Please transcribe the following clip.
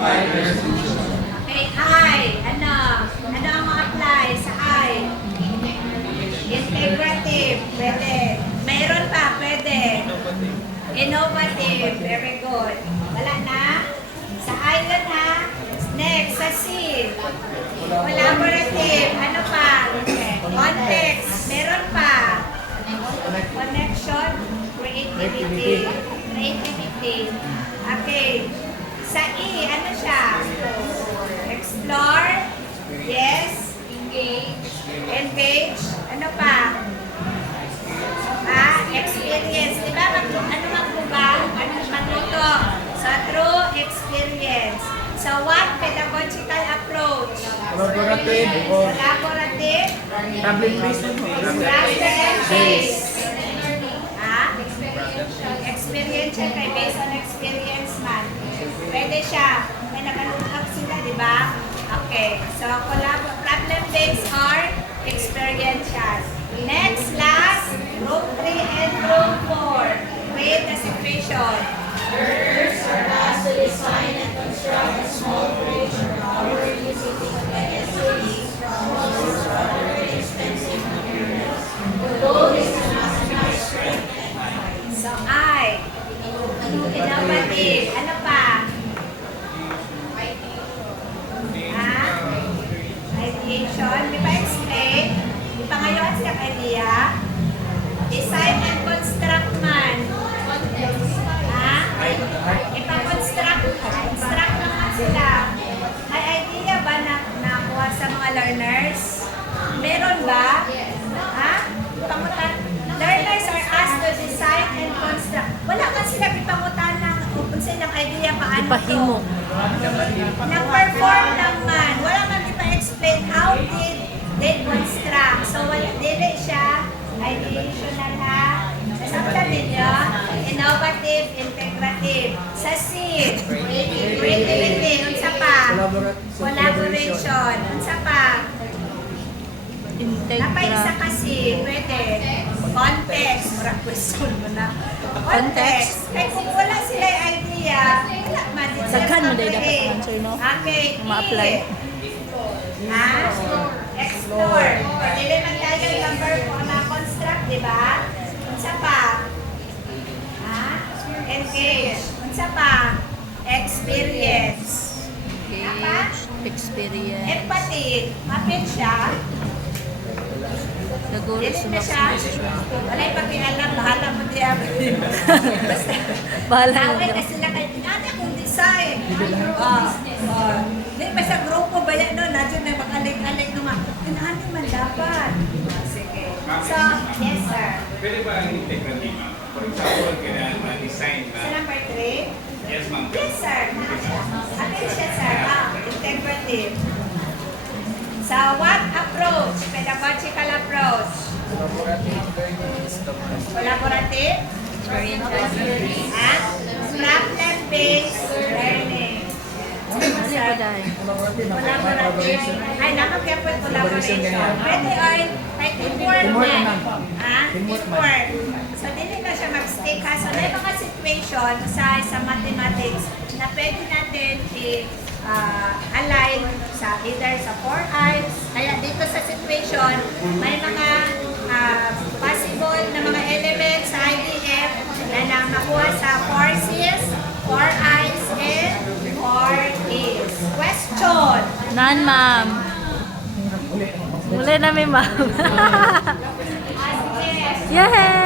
Okay, I. Ano? Ano ang ma-apply sa I? Integrative. Pwede. Mayroon pa. Pwede. Innovative. Very good. Wala na? Sa I yun ha? Next, sa C. Collaborative. Ano pa? Context. Meron pa. Connection. Creativity. Creativity. Okay. Sa E, ano siya? Explore. Yes. Engage. Engage. Ano pa? Experience. Diba? Ano magbuba? Ano matuto? So, through experience. So, what? Pedagogical approach. Collaborative or Collaborative. problem-based. Problem-based. Experiential kay based on experience man. Pwede siya. May nakalungkap sila, di ba? Okay. So, problem-based or experiential. Next, last, group 3 and group 4. Create a situation. Learners are asked to design and construct a small bridge or tower using SOE, models, or other inexpensive materials. The goal is to maximize strength and height. So, I. Innovative. Ano pa? Ideation. Di ba explain? Di pa ngayon silang idea. Design and construct man. Construct naman sila. May idea ba na nakuha sa mga learners? Meron ba? Pangutan. Learners are asked to design and construct. Wala ka sila ipangutan ng kung silang idea paano Ipahimo. Nag-perform naman. Wala man ipa-explain how did they construct. So, wala, dili siya ideational ha. Sasabitan ninyo, innovative, integrative. Sa C, creativity. Unsa pa? Collaboration. Unsa pa? Napaisa kasi, pwede. Context. Mura question mo na. Context. Kaya kung wala sila yung idea, wala man din sila Daghan mo dahil dapat mag-create. answer, no? Okay. Ma-apply. Explore. Pwede rin magtayo yung number kung na-construct, di ba? Unsa pa? Engage. Unsa pa? Experience. Engage, experience. Empathy. Mapit siya. The goal is to Dili na siya. maximize. Wala yung pakialam. Bahala mo diya. Bahala mo Tawid diya. na sila kay tinata kong design. Di ba sa grupo ba yan no? Nadyo na mag-alig-alig naman. Tinahani man dapat. Sige. So, yes sir. Pwede ba ang integrative, ma'am? For example, kailangan ma-design Sa na... number 3? Yes, ma'am. Yes sir. Atin siya sir. Integrative. So, what approach? Pedagogical approach. Collaborative. Problem-based learning. Ano ba dahil? Collaborative. Ay, naman kaya po yung collaboration. Pwede ay teamwork man. Teamwork. So, dili na siya mag-stick ha. So, may mga situation sa mathematics na pwede natin align sa either sa 4 eyes. Kaya dito sa situation, may mga possible na mga elements sa IDF na makuha sa 4 C's, 4 eyes, and 4 E's. Question! Nan, ma'am. Muli namin, ma'am. Yes. Yay!